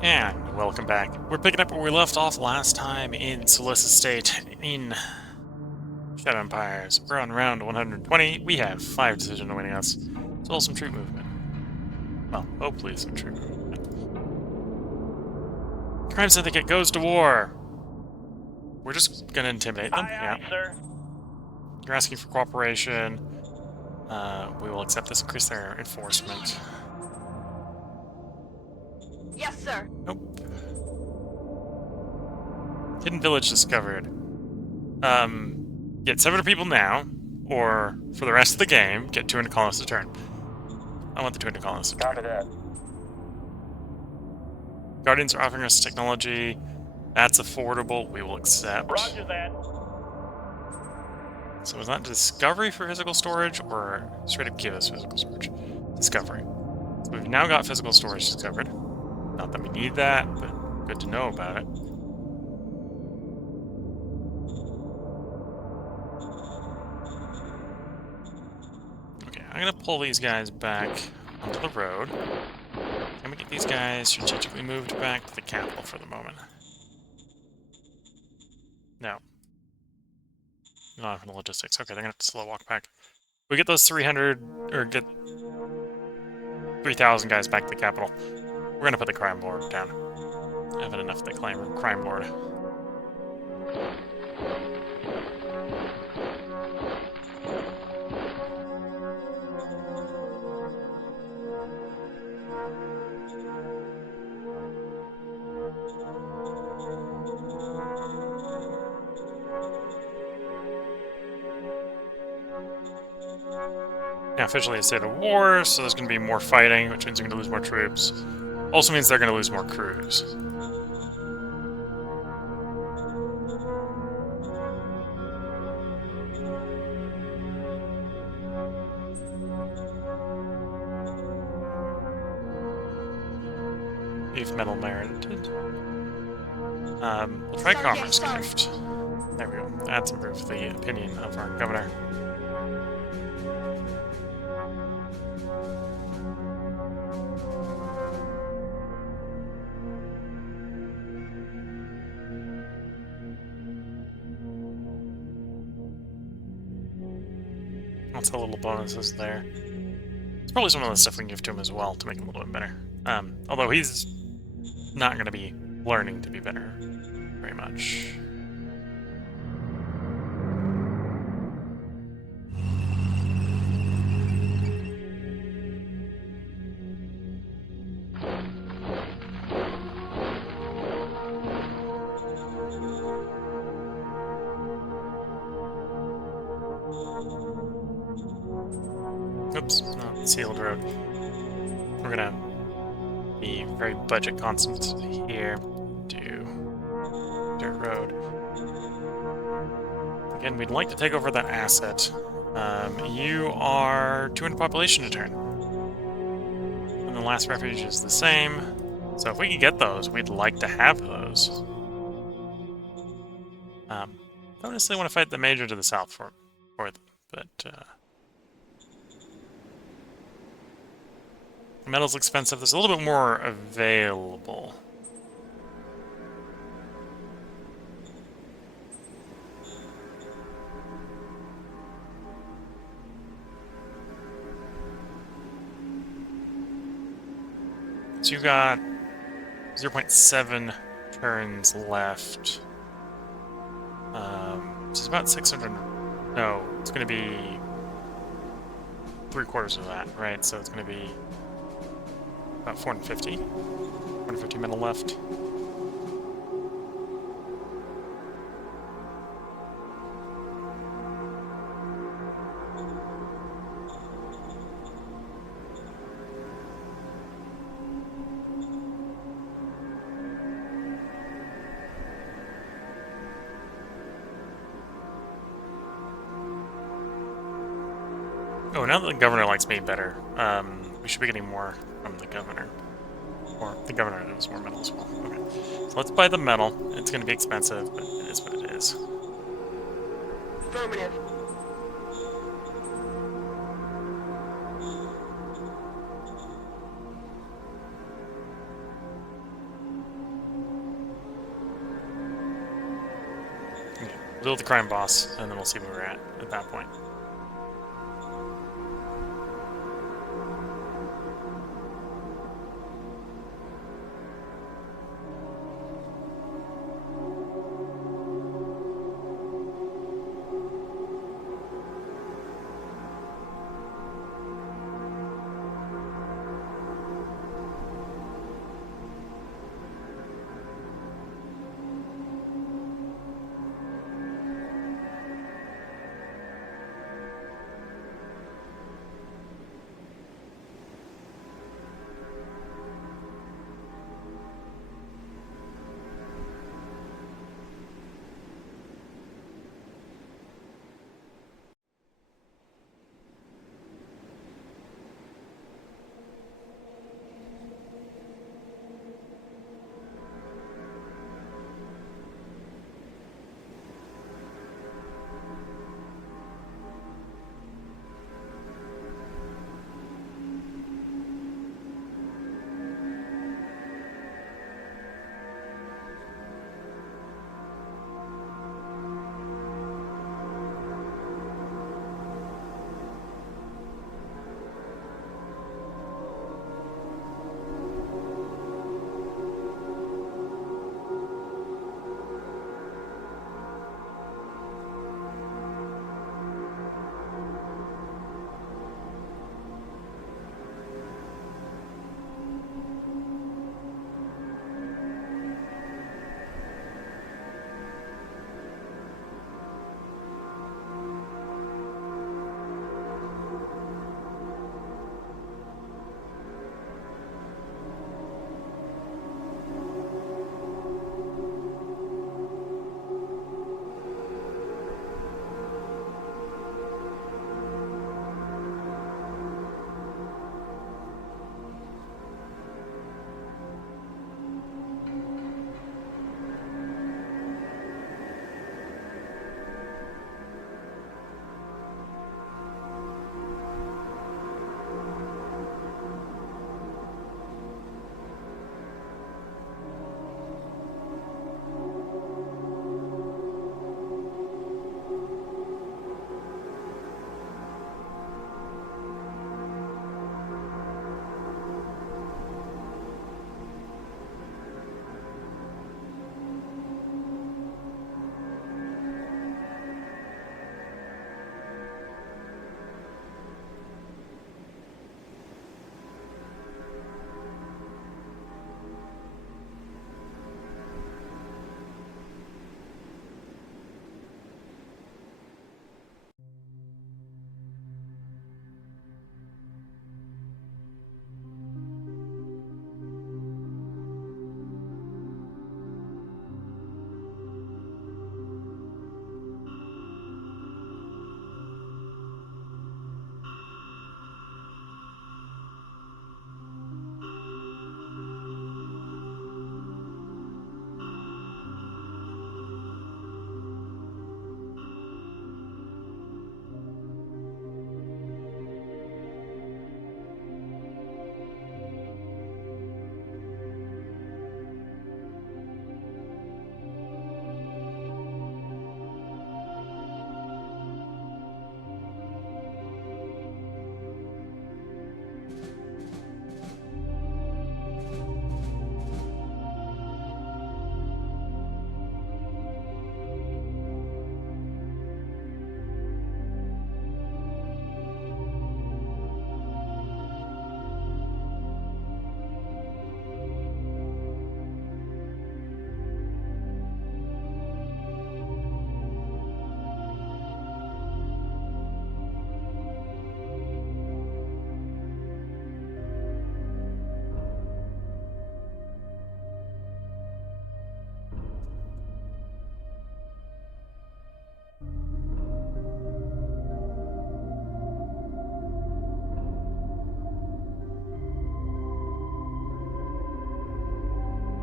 And welcome back. We're picking up where we left off last time in Colossal State in Shadow Empires. We're on round 120. We have 5 decisions awaiting us, as well as some troop movement. Well, hopefully some troop movement. Crime Syndicate goes to war. We're just gonna intimidate them. Aye, sir. You're asking for cooperation. We will accept this. Increase their enforcement. Yes, sir. Nope. Hidden village discovered. Get 700 people now, or for the rest of the game, get 200 colonists a turn. I want the 200 colonists a turn. Copy that. Guardians are offering us technology. That's affordable. We will accept. Roger that. So is that discovery for physical storage, or straight up give us physical storage? Discovery. So we've now got physical storage discovered. Not that we need that, but good to know about it. Okay, I'm gonna pull these guys back onto the road. Can we get these guys strategically moved back to the capital for the moment? No. Not from the logistics. Okay, they're gonna have to slow walk back. We get those 300, or get 3,000 guys back to the capital. We're gonna put the crime lord down. I haven't enough to claim crime lord. Now officially a state of war, so there's going to be more fighting, which means you're going to lose more troops. Also means they're going to lose more crews. If metal merited. We'll try commerce gift. There we go. That's improved the opinion of our governor. Lots of little bonuses there. It's probably some of the stuff we can give to him as well to make him a little bit better. Although he's not going to be learning to be better very much. Oops, not sealed road. We're gonna be very budget constant here. Do dirt road. Again, we'd like to take over that asset. You are 200 population to turn. And the last refuge is the same. So if we can get those, we'd like to have those. Don't necessarily want to fight the major to the south for them, but metal's expensive. There's a little bit more available. So you got 0.7 turns left. Which is about 600. No, it's going to be 3/4 of that, right? So it's going to be about 450. 450 metal left. Oh, now that the governor likes me better, we should be getting more from the governor. Or the governor knows more metal as well. Okay. So let's buy the metal. It's going to be expensive, but it is what it is. Affirmative. We'll deal with the crime boss, and then we'll see where we're at that point.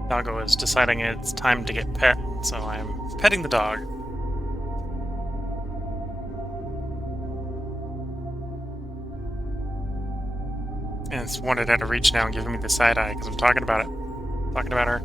Doggo is deciding it's time to get pet, so I'm petting the dog. And it's wanted out of reach now and giving me the side eye because I'm talking about it. Talking about her.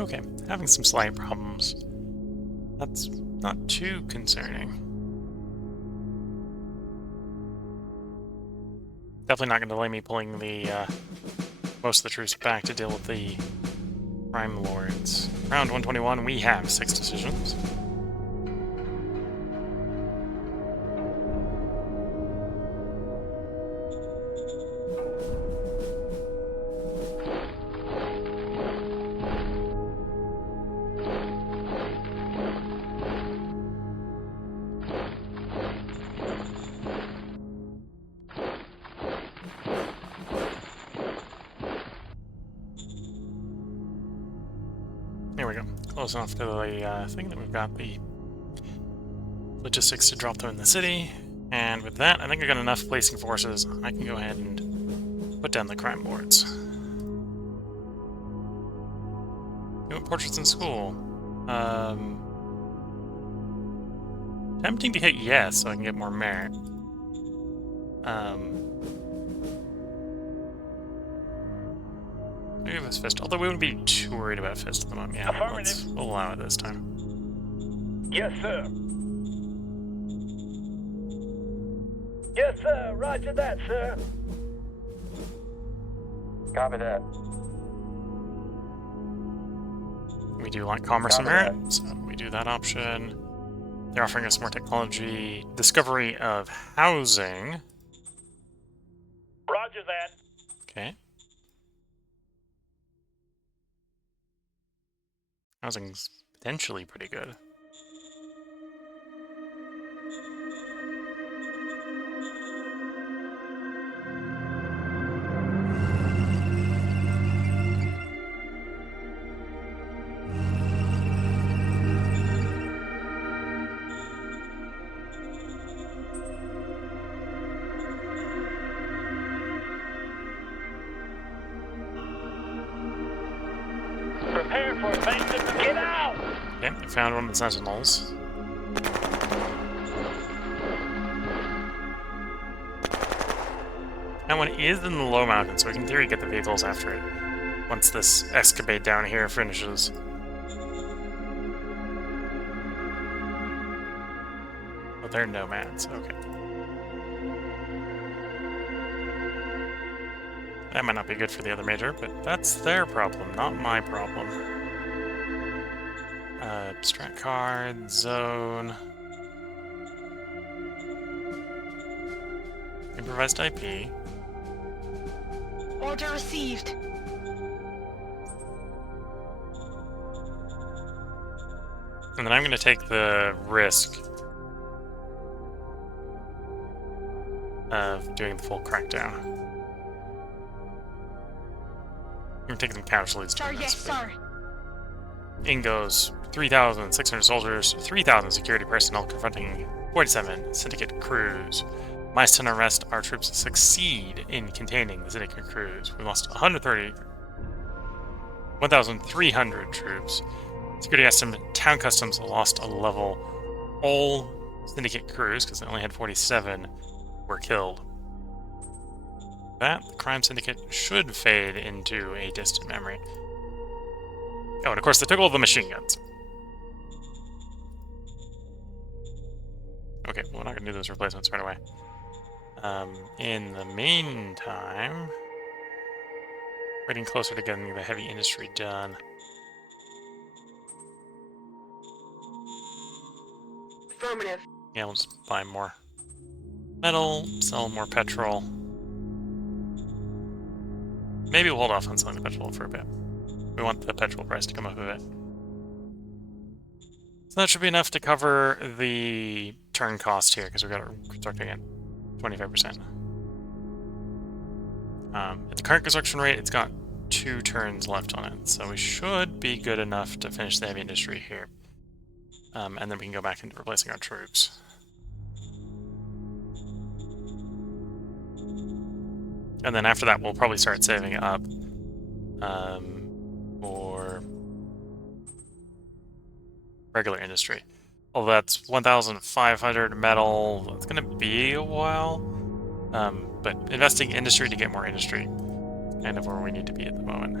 Okay, having some slight problems. That's not too concerning. Definitely not going to delay me pulling the most of the troops back to deal with the crime lords. Round 121, we have 6 decisions. There we go. Close enough to the thing that we've got the logistics to drop them in the city. And with that, I think I got enough placing forces. I can go ahead and put down the crime lords. Doing portraits in school. Tempting to hit yes, so I can get more merit. Maybe it was Fist, although we wouldn't be too worried about Fist at the moment. Yeah, we'll allow it this time. Yes, sir. Yes, sir. Roger that, sir. Copy that. We do like commerce and merit, so we do that option. They're offering us more technology. Discovery of housing. Roger that. Okay. Housing's potentially pretty good. Prepare for offensive. Get out! Okay, we found one of the sentinels. That one is in the low mountain, so we can in theory get the vehicles after it once this escapade down here finishes. But they're nomads, okay. That might not be good for the other major, but that's their problem, not my problem. Abstract card, zone. Improvised IP. Order received. And then I'm going to take the risk of doing the full crackdown. I'm going to take some casualties Sir, doing this. yes, sir. In goes 3,600 soldiers, 3,000 security personnel confronting 47 syndicate crews. Mice to arrest our troops succeed in containing the syndicate crews. We lost 1,300 troops. Security estimate, town customs lost a level. All syndicate crews, because they only had 47, were killed. That, the crime syndicate should fade into a distant memory. Oh, and of course they took all the machine guns. Okay, well, we're not going to do those replacements right away. In the meantime, getting closer to getting the heavy industry done. Affirmative. Yeah, we'll just buy more metal, sell more petrol. Maybe we'll hold off on selling the petrol for a bit. We want the petrol price to come up a bit. So that should be enough to cover the turn cost here, because we've got to construct again 25%. At the current construction rate, it's got 2 turns left on it, so we should be good enough to finish the heavy industry here. And then we can go back into replacing our troops. And then after that, we'll probably start saving up for regular industry. Well, that's 1,500 metal. It's going to be a while. But investing industry to get more industry, kind of where we need to be at the moment.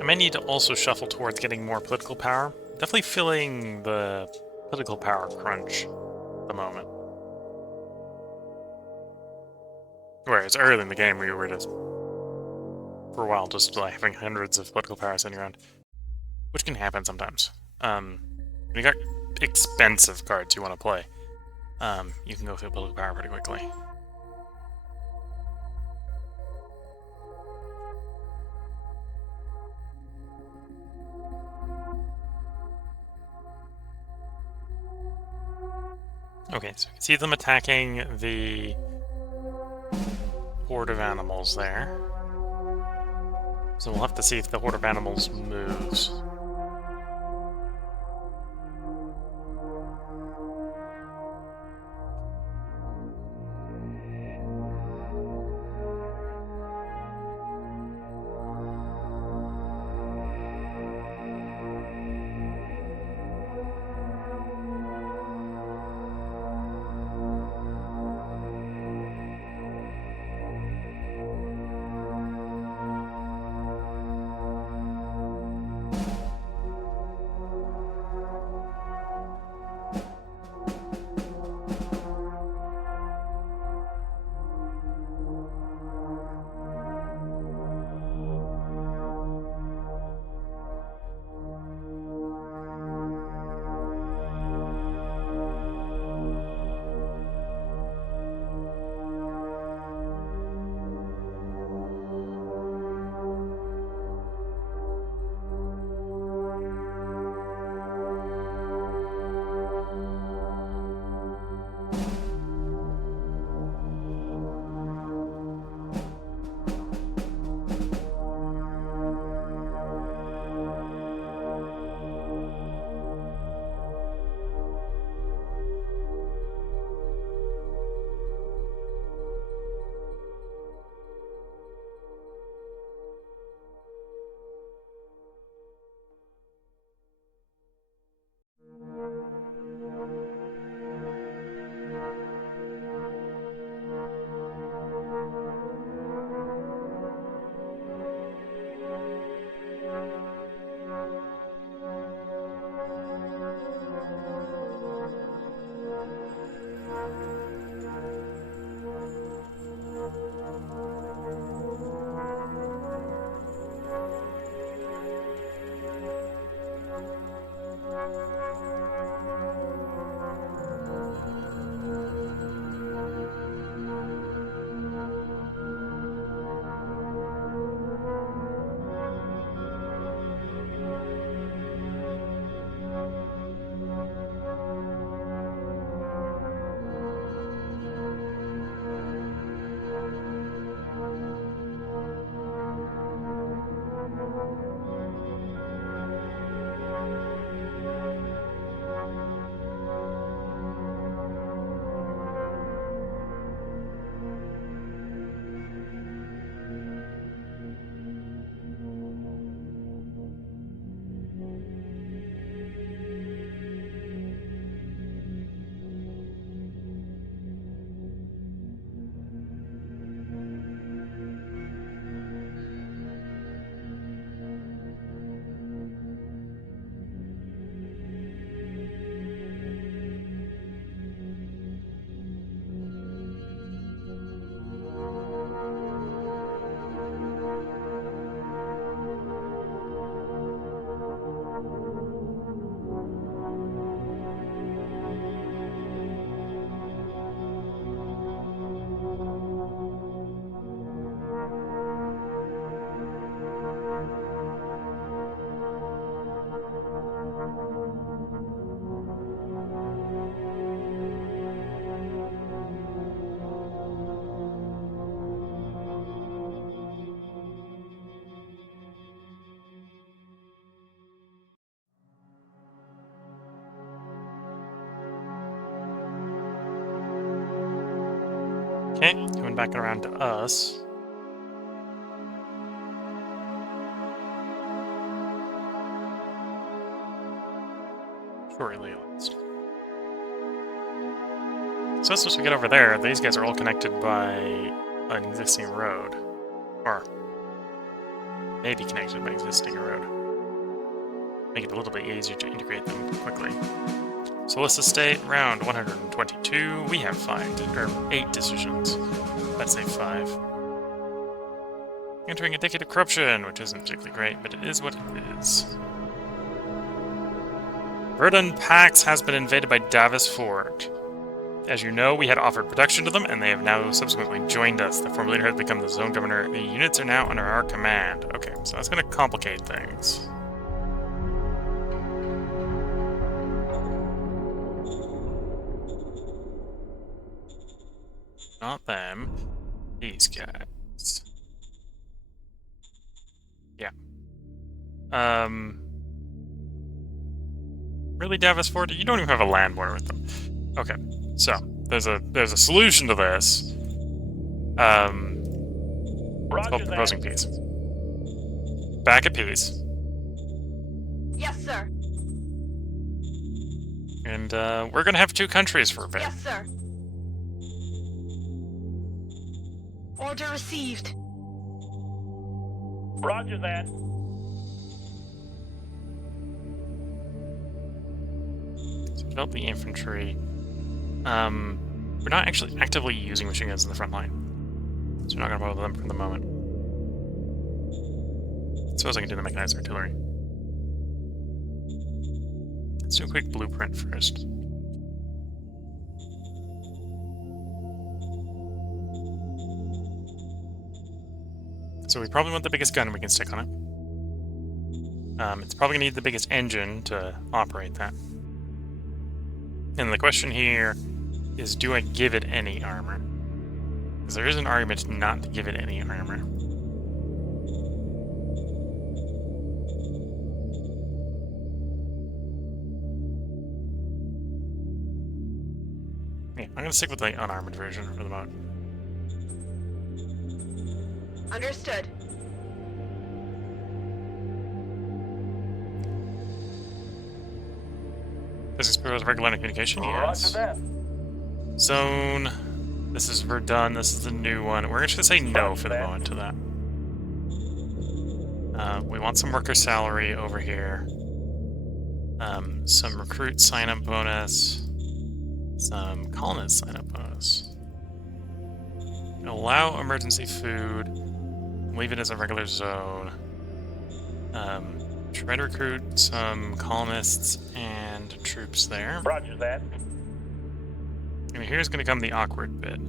I might need to also shuffle towards getting more political power. Definitely feeling the political power crunch at the moment. Whereas early in the game, we were just, for a while, just like having hundreds of political power sitting around, which can happen sometimes. When you got expensive cards you want to play, you can go through political power pretty quickly. Okay, so you can see them attacking the horde of animals there. So we'll have to see if the horde of animals moves. Okay, coming back around to us. Shortly, at least. So as we get over there, these guys are all connected by an existing road. Or may be connected by existing road. Make it a little bit easier to integrate them quickly. Colossal State, round 122. We have 8 decisions. Let's say 5. Entering a decade of corruption, which isn't particularly great, but it is what it is. Verdun Pax has been invaded by Davis Fort. As you know, we had offered protection to them, and they have now subsequently joined us. The former leader has become the zone governor. The units are now under our command. Okay, so that's going to complicate things. Not them. These guys. Yeah. Really, Davis Fort? You don't even have a land border with them. Okay, so there's a solution to this. It's called proposing peace. Back at peace. Yes, sir. And we're gonna have 2 countries for a bit. Yes, sir. Order received. Roger that. So develop the infantry. We're not actually actively using machine guns in the front line, so we're not gonna bother them for the moment. I suppose I can do the mechanized artillery. Let's do a quick blueprint first. So we probably want the biggest gun we can stick on it. It's probably going to need the biggest engine to operate that. And the question here is, do I give it any armor? Because there is an argument not to give it any armor. Yeah, I'm going to stick with the unarmored version for the moment. Understood. This is regular line of communication, yes. Roger that. Zone. This is Verdun. This is the new one. We're just going to say no for the moment to that. We want some worker salary over here. Some recruit sign-up bonus. Some colonist sign-up bonus. Allow emergency food. Leave it as a regular zone. Try to recruit some colonists and troops there. Roger that. And here's going to come the awkward bit.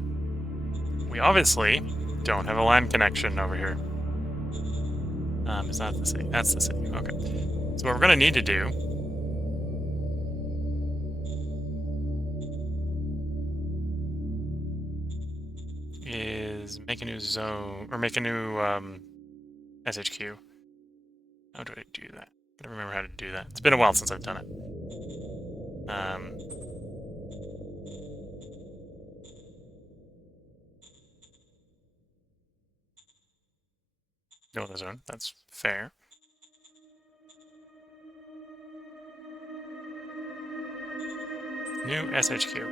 We obviously don't have a land connection over here. Is that the city? That's the city. Okay. So what we're going to need to do is make a new zone, or make a new SHQ. How do I do that? I don't remember how to do that. It's been a while since I've done it. No other zone. That's fair. New SHQ.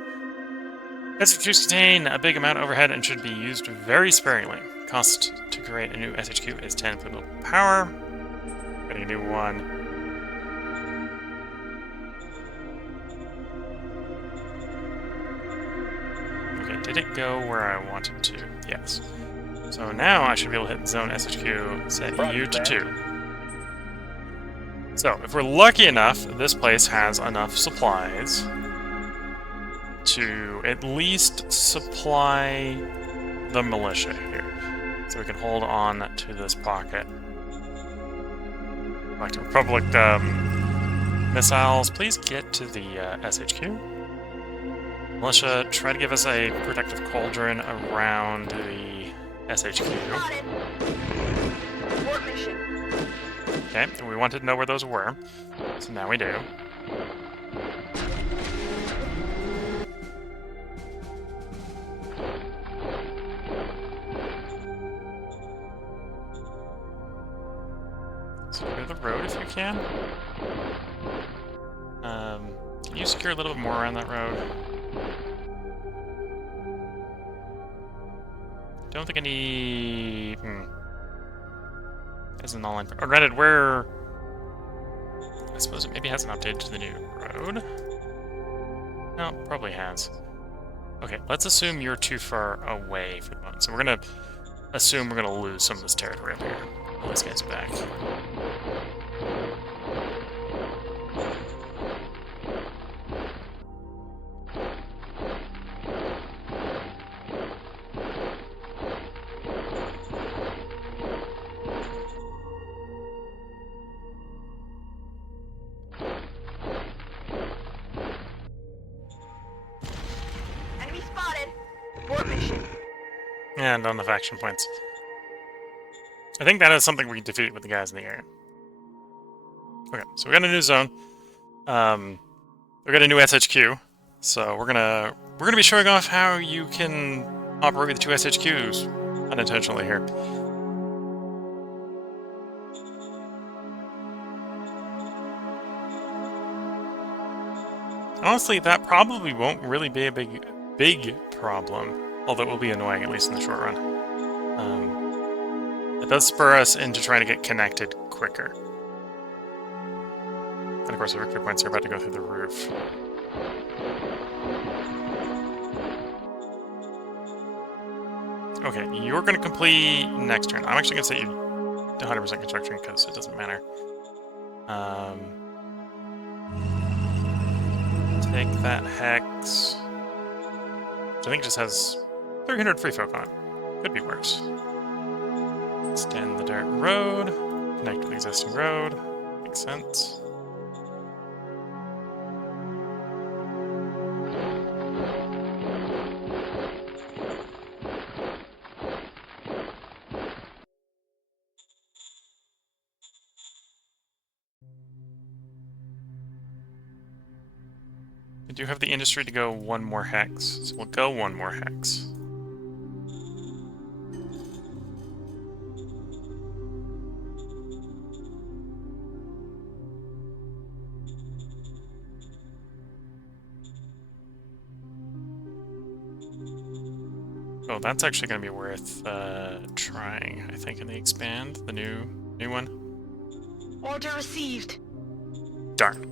SHQs contain a big amount of overhead and should be used very sparingly. Cost to create a new SHQ is 10 political power. Getting a new one. Okay, did it go where I wanted to? Yes. So now I should be able to hit zone SHQ, set EU to 2. So, if we're lucky enough, this place has enough supplies to at least supply the militia here. So we can hold on to this pocket. Galactic Republic missiles, please get to the SHQ. Militia, try to give us a protective cauldron around the SHQ. Got it. Abort mission. Okay, and we wanted to know where those were, so now we do. Secure the road if you can. Can you secure a little bit more around that road? Don't think I need... Isn't online. Oh, granted, where... I suppose it maybe hasn't updated to the new road. No, probably has. Okay, let's assume you're too far away for the moment. So we're gonna assume we're gonna lose some of this territory up here. Pull this guy's back. Enemy spotted. Abort mission. And on the faction points. I think that is something we can defeat with the guys in the area. Okay, so we got a new zone. We got a new SHQ. So we're gonna be showing off how you can operate with the two SHQs unintentionally here. Honestly, that probably won't really be a big problem, although it will be annoying, at least in the short run. It does spur us into trying to get connected quicker. And of course, the victory points are about to go through the roof. Okay, you're going to complete next turn. I'm actually going to set you to 100% construction because it doesn't matter. Take that hex. Which I think just has 300 free folk on it. Could be worse. Extend the dirt road. Connect with the existing road. Makes sense. We do have the industry to go one more hex, so we'll go one more hex. Oh, that's actually going to be worth trying, I think, in the expand, the new one. Order received. Darn.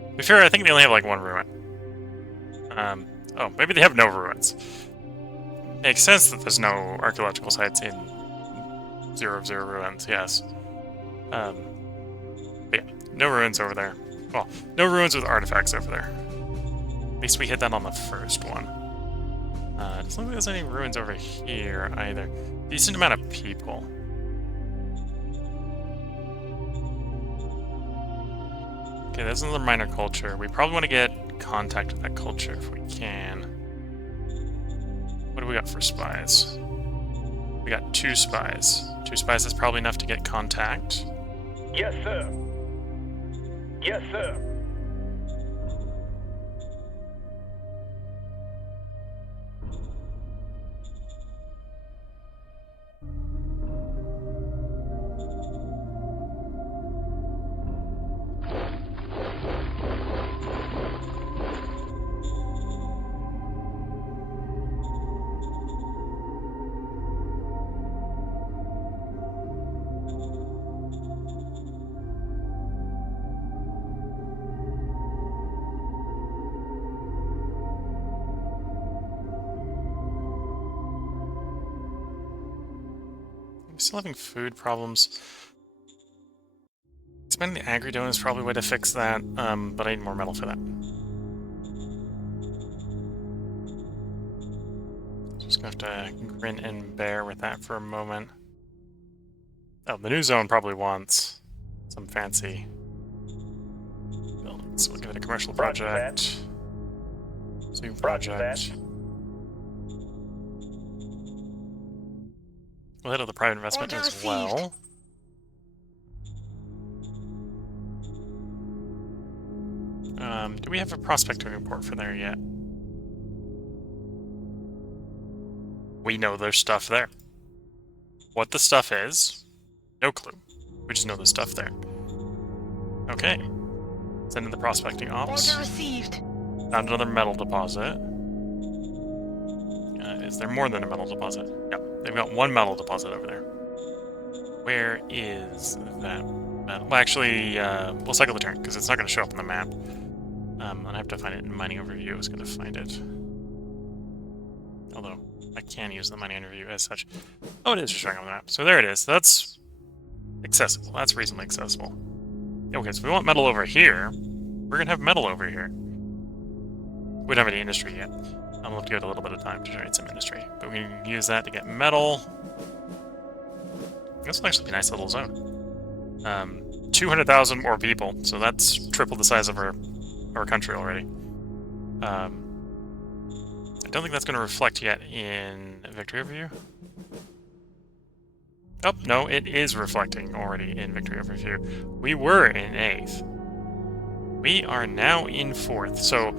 To be fair, I think they only have like one ruin. Oh, maybe they have no ruins. Makes sense that there's no archaeological sites in 0 of 0 ruins, yes. But yeah, no ruins over there. Well, no ruins with artifacts over there. At least we hit that on the first one. Doesn't look like there's any ruins over here either. Decent amount of people. Okay, there's another minor culture. We probably want to get contact with that culture if we can. What do we got for spies? We got 2 spies. 2 spies is probably enough to get contact. Yes, sir. Yes, sir. Still having food problems. Expanding the agri-dome is probably a way to fix that, but I need more metal for that. Just gonna have to grin and bear with that for a moment. Oh, the new zone probably wants some fancy buildings. So we'll give it a commercial project. Zoo project. We'll hit up the private investment Order as received. well. Do we have a prospecting report for there yet? We know there's stuff there. What the stuff is, no clue. We just know there's stuff there. Okay. Send in the prospecting ops. Order received. Found another metal deposit. Is there more than a metal deposit? Yeah, they've got one metal deposit over there. Where is that metal? Well, actually, we'll cycle the turn, because it's not going to show up on the map. I have to find it in mining overview. I was going to find it. Although, I can use the mining overview as such. Oh, it is just showing on the map. So there it is. That's accessible. That's reasonably accessible. Okay, so we want metal over here. We're going to have metal over here. We don't have any industry yet. I'll have to give it a little bit of time to generate some industry. But we can use that to get metal. This will actually be a nice little zone. 200,000 more people, so that's triple the size of our country already. I don't think that's going to reflect yet in Victory Overview. Oh, no, it is reflecting already in Victory Overview. We were in 8th. We are now in 4th. So,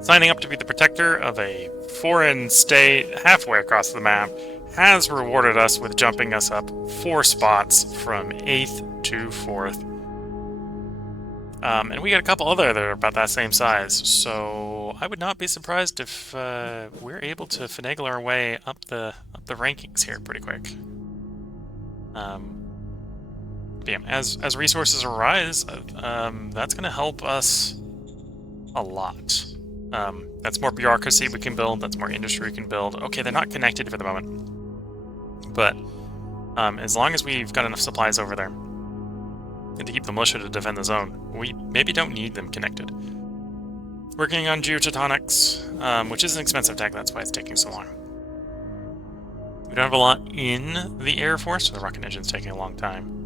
signing up to be the protector of a foreign state halfway across the map has rewarded us with jumping us up 4 spots from 8th to 4th. And we got a couple other that are about that same size, so I would not be surprised if we're able to finagle our way up the rankings here pretty quick. Yeah, as resources arise, that's going to help us a lot. That's more bureaucracy we can build, that's more industry we can build. Okay, they're not connected for the moment. But as long as we've got enough supplies over there, and to keep the militia to defend the zone, we maybe don't need them connected. Working on geotectonics, which is an expensive tech, that's why it's taking so long. We don't have a lot in the Air Force, so the rocket engine's taking a long time.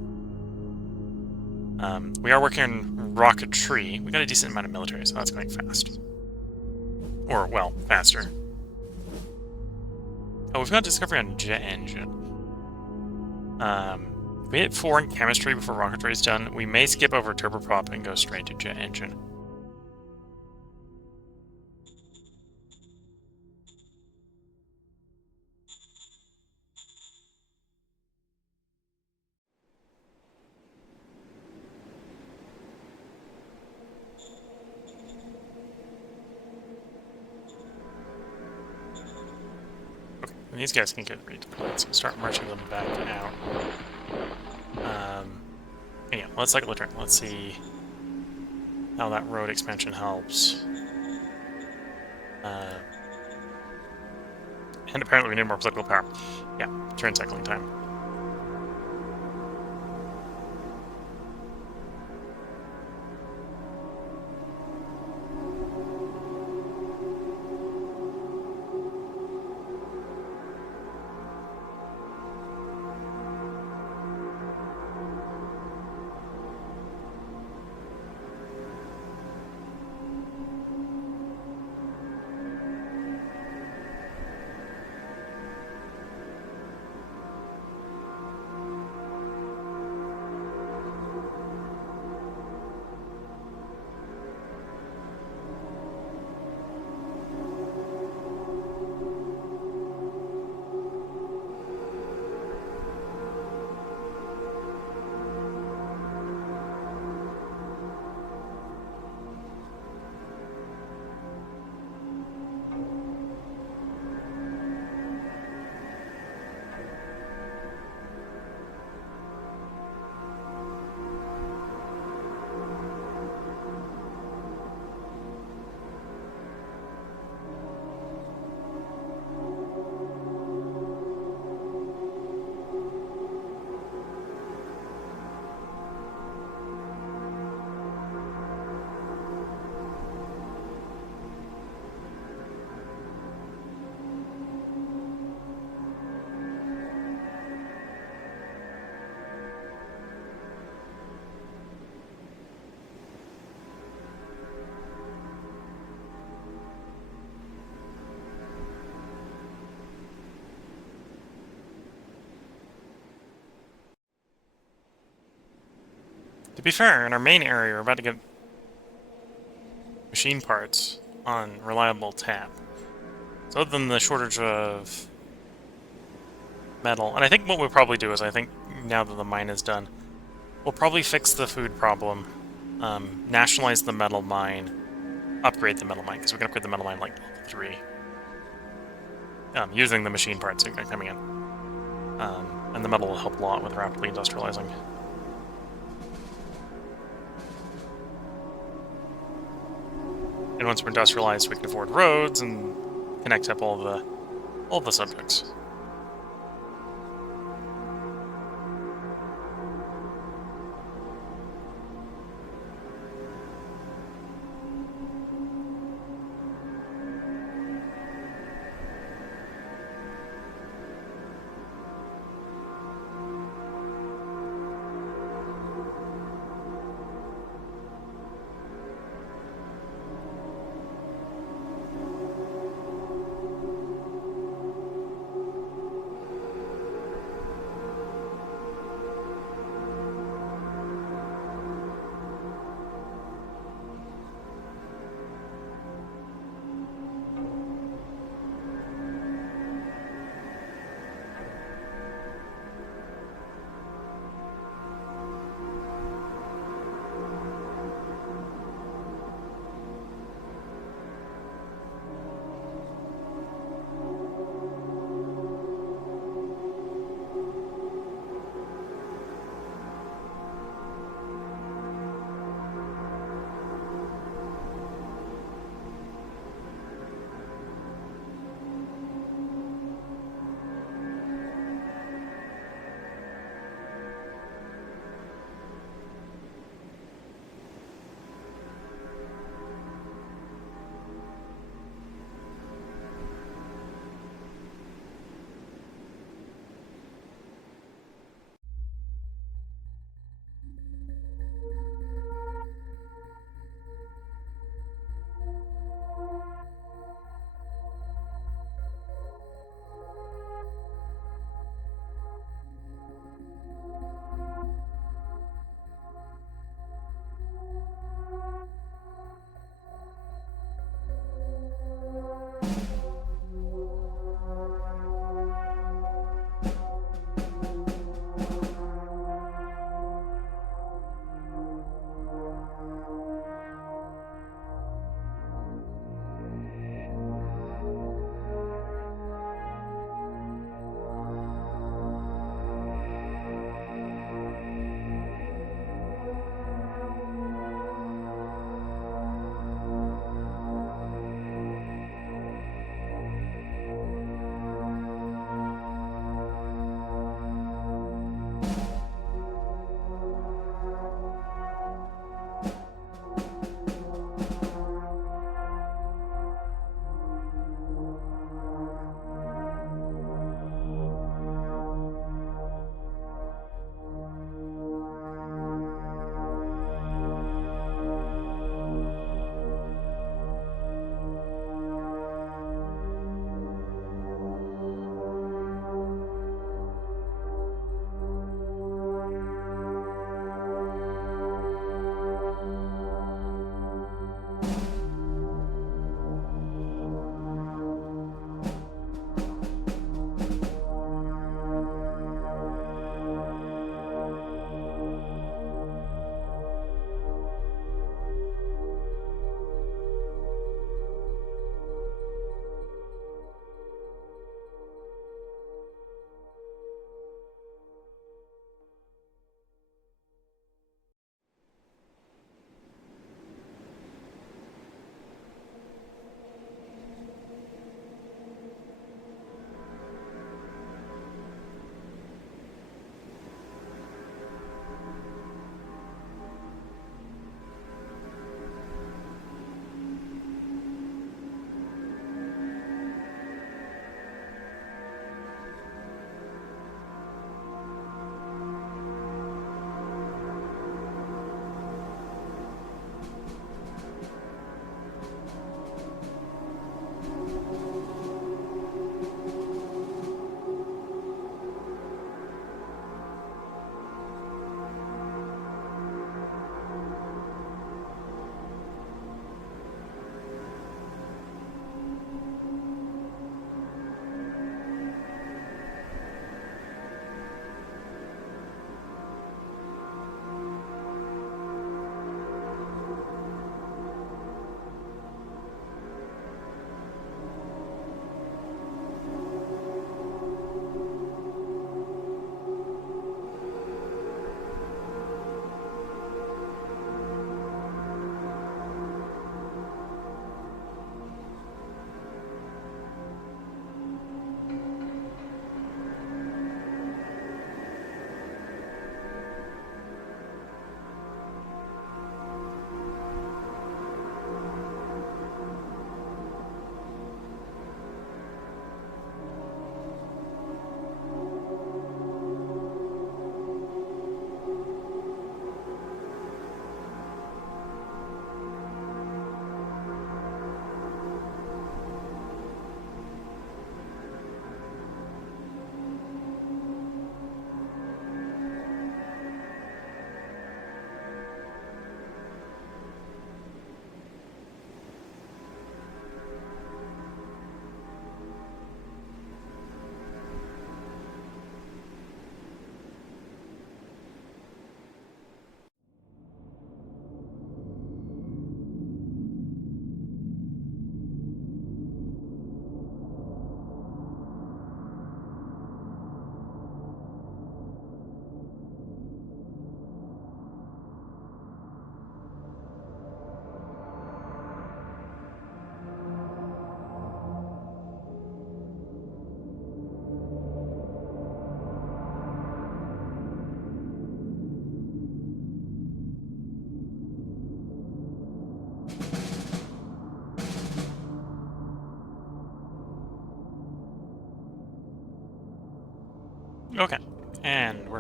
We are working on rocketry. We got a decent amount of military, so that's going fast. Or, well, faster. Oh, we've got discovery on jet engine. If we hit 4 in chemistry before rocketry is done, we may skip over turboprop and go straight to jet engine. And these guys can get redeployed, so start marching them back out. Yeah, let's cycle the turn. Let's see how that road expansion helps. And apparently we need more political power. Yeah, turn cycling time. To be fair, in our main area, we're about to get machine parts on reliable tap. So other than the shortage of metal, and I think what we'll probably do is, I think now that the mine is done, we'll probably fix the food problem, nationalize the metal mine, upgrade the metal mine, because we can upgrade the metal mine like level 3. using the machine parts that are coming in. And the metal will help a lot with rapidly industrializing. And once we're industrialized, we can afford roads and connect up all the subjects.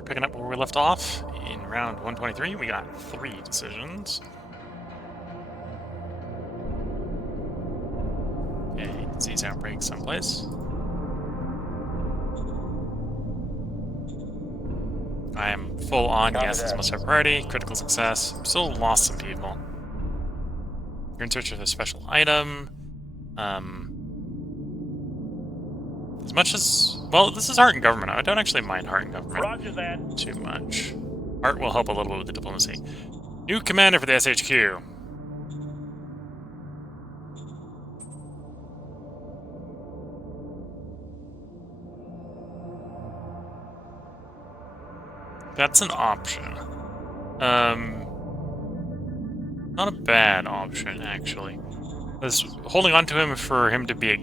picking up where we left off. In round 123, we got 3 decisions. A disease outbreak someplace. I am full on, yes, this must have priority, critical success. Still lost some people. You're in search of a special item. As much as... Well, this is art and government. I don't actually mind art and government Roger that. too much. Art will help a little bit with the diplomacy. New commander for the SHQ. That's an option. Not a bad option, actually. I was holding on to him for him to be a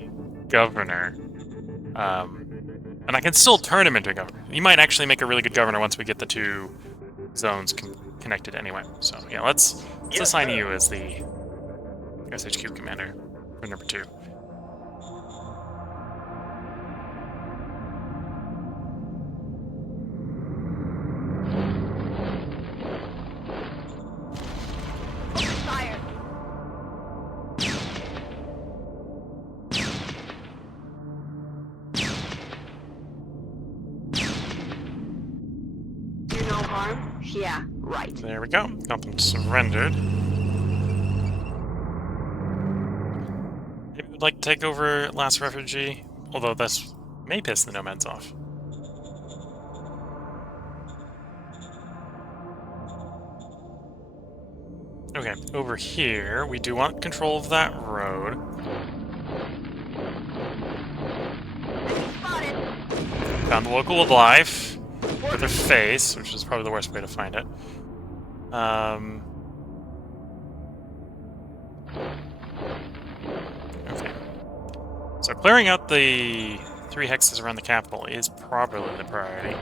governor. And I can still turn him into a governor. He might actually make a really good governor once we get the 2 zones connected anyway. So, yeah, let's assign you as the SHQ commander for number 2. Fire. Do no harm? Yeah, right. There we go. Got them surrendered. Maybe we'd like to take over Last Refugee, although this may piss the nomads off. Okay, over here, we do want control of that road. Spotted. Found the local alive with her face, which is probably the worst way to find it. Okay. So clearing out the 3 hexes around the capital is probably the priority.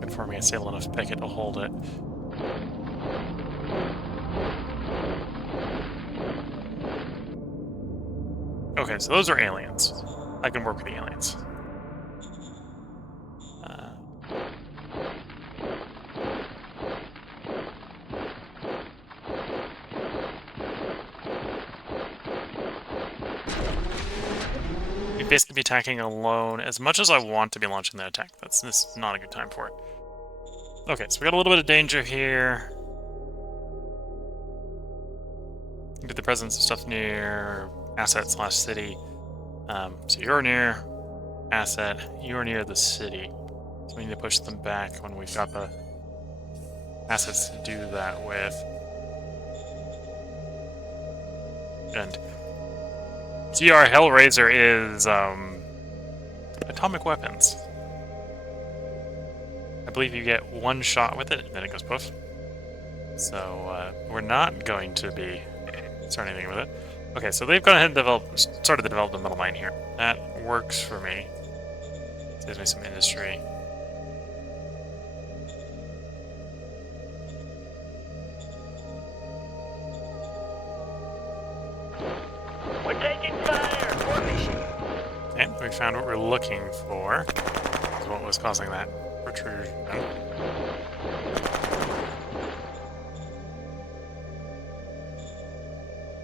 Good for me, I sail enough picket to hold it. Okay, so those are aliens. I can work with the aliens. We'd basically be attacking alone as much as I want to be launching the attack. This is not a good time for it. Okay, so we got a little bit of danger here. Get the presence of stuff near asset/city. So you're near asset, you're near the city. So we need to push them back when we've got the assets to do that with. And TR Hellraiser is atomic weapons. I believe you get 1 shot with it, and then it goes poof. So we're not going to be starting anything with it. Okay, so they've gone ahead and started the developmental mine here. That works for me. Saves me some industry. We're taking fire. Formation. Okay, we found what we're looking for. Is what was causing that protrusion.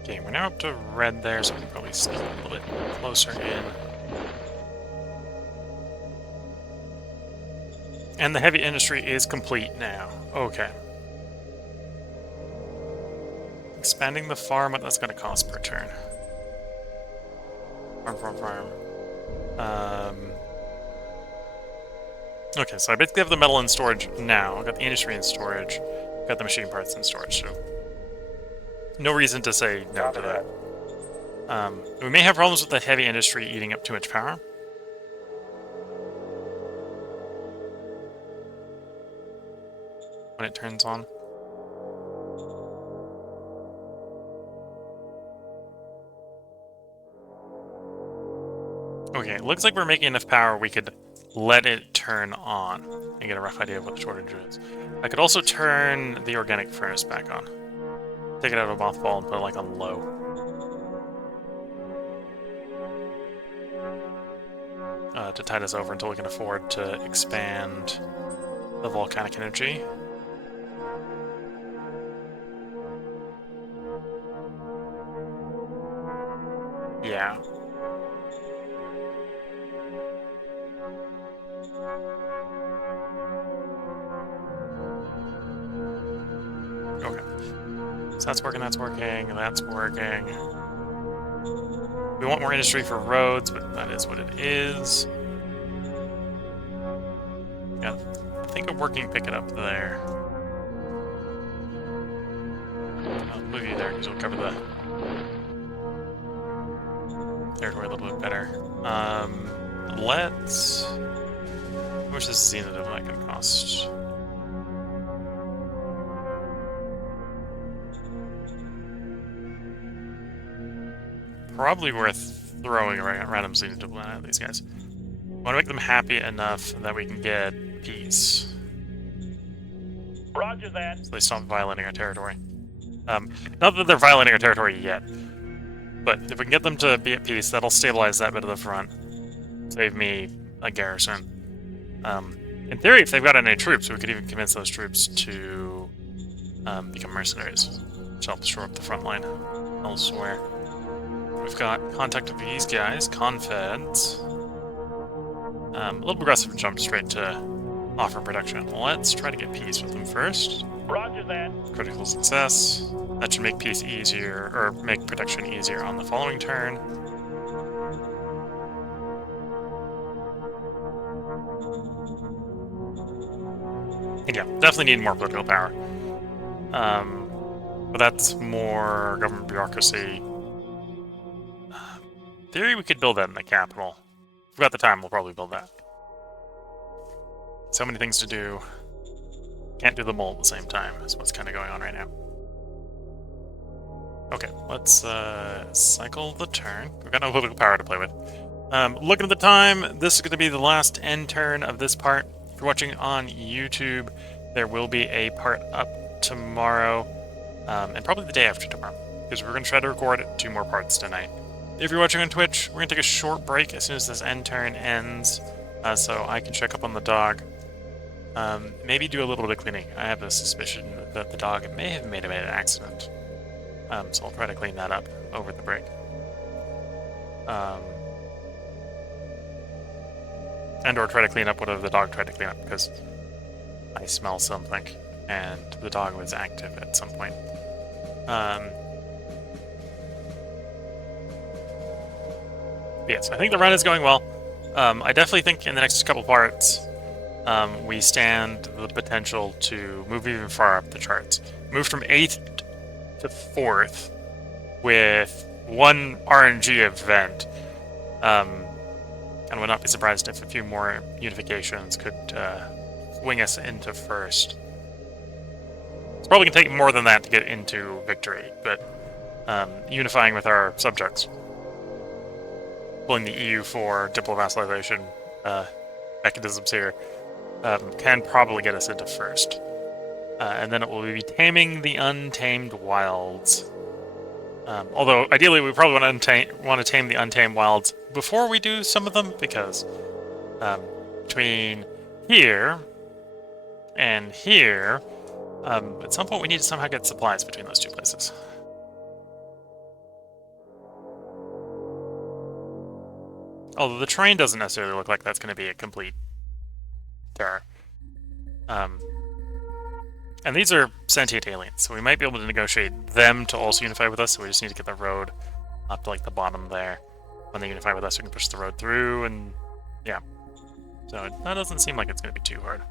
Okay, we're now up to red there, so we can probably sneak a little bit closer in. And the heavy industry is complete now. Okay. Expanding the farm, what that's going to cost per turn. Farm. Okay, so I basically have the metal in storage now. I've got the industry in storage. I've got the machine parts in storage, so no reason to say no to that. We may have problems with the heavy industry eating up too much power. When it turns on. Okay, it looks like we're making enough power we could let it turn on and get a rough idea of what the shortage is. I could also turn the organic furnace back on. Take it out of a mothball and put it like on low. to tide us over until we can afford to expand the volcanic energy. Yeah. Okay. So that's working, that's working, that's working. We want more industry for roads, but that is what it is. Yeah, I think a working pick it up there. I'll move you there because we'll cover the territory a little bit better. Let's... How much is Zenith of that going to cost? Probably worth throwing a random Zenith at these guys. I want to make them happy enough that we can get peace. Roger that. So they stop violating our territory. Not that they're violating our territory yet, but if we can get them to be at peace, that'll stabilize that bit of the front. Save me a garrison. In theory, if they've got any troops, we could even convince those troops to become mercenaries, which helps shore up the front line elsewhere. We've got contact with these guys, Confeds. A little progressive and jump straight to offer production. Let's try to get peace with them first. Roger that. Critical success. That should make peace easier, or make production easier on the following turn. And yeah, definitely need more political power. But that's more government bureaucracy. In theory, we could build that in the capital. If we've got the time, we'll probably build that. So many things to do. Can't do them all at the same time, is what's kind of going on right now. Okay, let's cycle the turn. We've got no political power to play with. Looking at the time, this is going to be the last end turn of this part. If you're watching on YouTube, there will be a part up tomorrow, and probably the day after tomorrow, because we're going to try to record 2 more parts tonight. If you're watching on Twitch, we're going to take a short break as soon as this end turn ends, so I can check up on the dog. Maybe do a little bit of cleaning. I have a suspicion that the dog may have made an accident. So I'll try to clean that up over the break. And or try to clean up whatever the dog tried to clean up, because I smell something, and the dog was active at some point. Yes, I think the run is going well. I definitely think in the next couple parts, we stand the potential to move even far up the charts. Move from 8th to 4th with 1 RNG event. And would not be surprised if a few more unifications could wing us into 1st. It's probably going to take more than that to get into victory, but unifying with our subjects, pulling the EU for diplo-vassalization mechanisms here, can probably get us into 1st. And then it will be taming the untamed wilds. Although, ideally, we probably want to tame the untamed wilds before we do some of them, because between here and here, at some point we need to somehow get supplies between those 2 places. Although the train doesn't necessarily look like that's going to be a complete terror. And these are sentient aliens, so we might be able to negotiate them to also unify with us, so we just need to get the road up to, like, the bottom there. When they unify with us, we can push the road through, and yeah. So that doesn't seem like it's going to be too hard.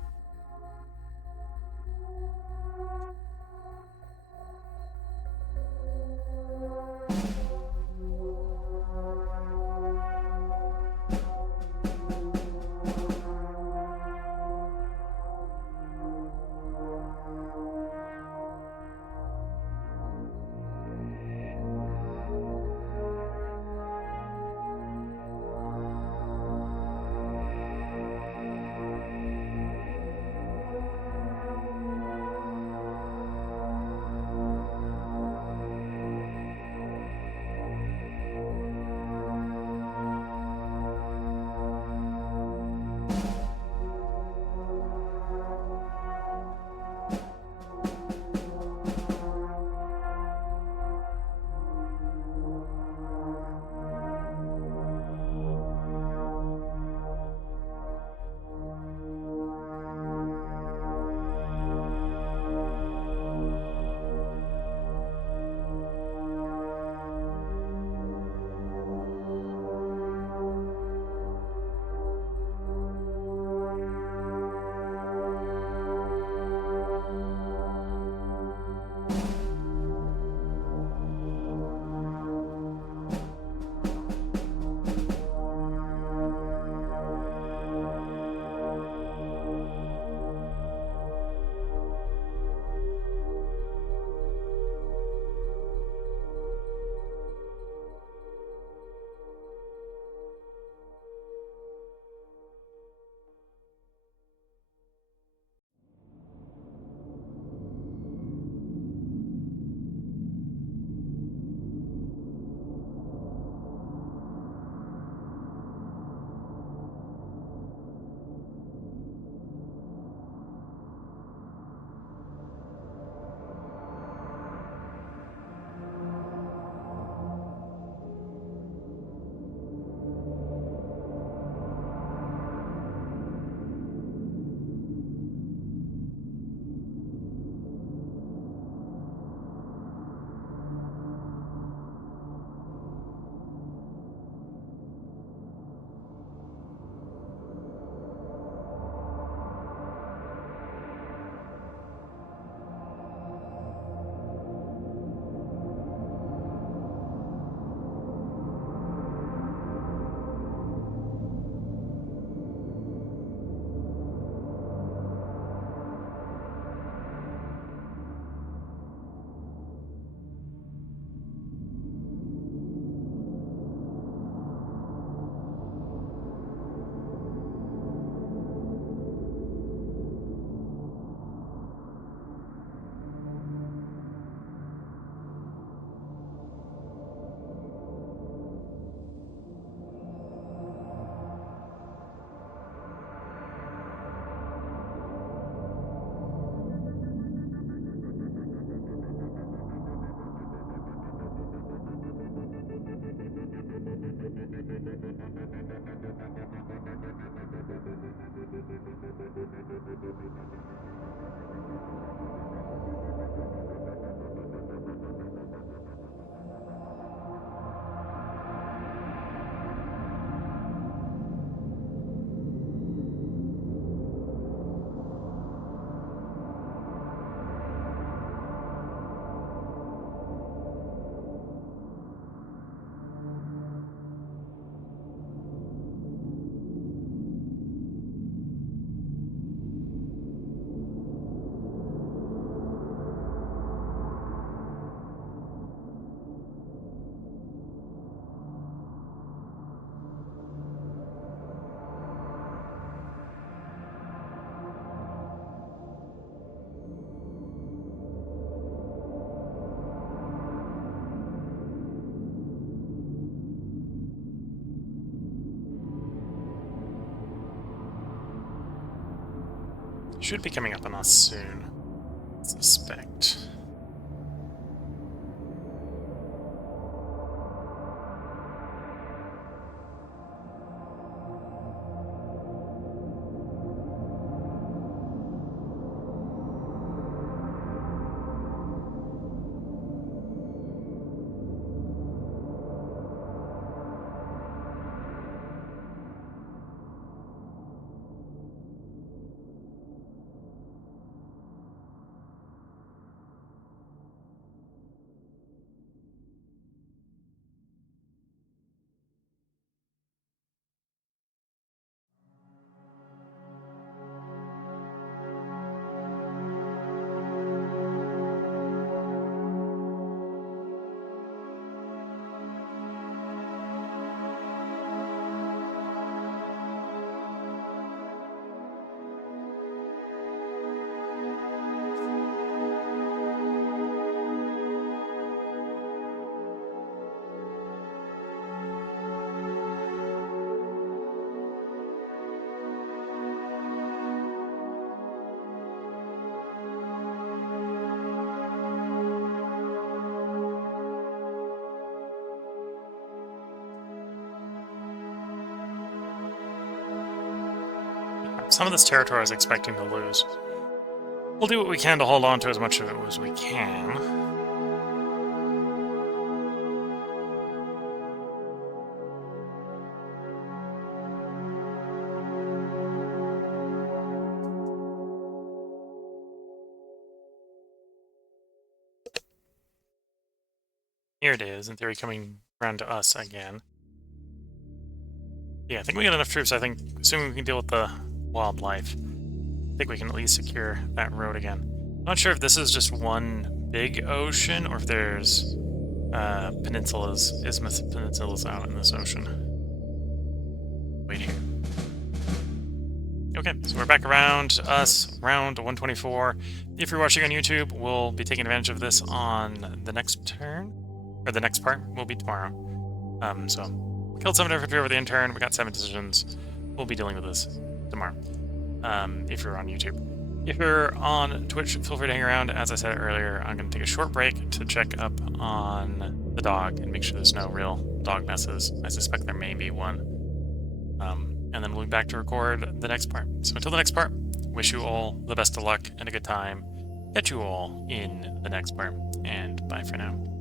should be coming up on us soon. I suspect. Some of this territory I was expecting to lose. We'll do what we can to hold on to as much of it as we can. Here it is, in theory, coming around to us again. Yeah, I think we got enough troops. I think, assuming we can deal with the wildlife, I think we can at least secure that road again. I'm not sure if this is just one big ocean or if there's peninsulas, isthmus peninsulas out in this ocean. Waiting. Okay, so we're back around us, round 124. If you're watching on YouTube, we'll be taking advantage of this on the next turn, or the next part will be tomorrow. So, we killed 7 infantry over the intern, we got 7 decisions. We'll be dealing with this tomorrow, if you're on YouTube. If you're on Twitch, feel free to hang around. As I said earlier, I'm going to take a short break to check up on the dog and make sure there's no real dog messes. I suspect there may be one. And then we'll be back to record the next part. So until the next part, wish you all the best of luck and a good time. Catch you all in the next part, and bye for now.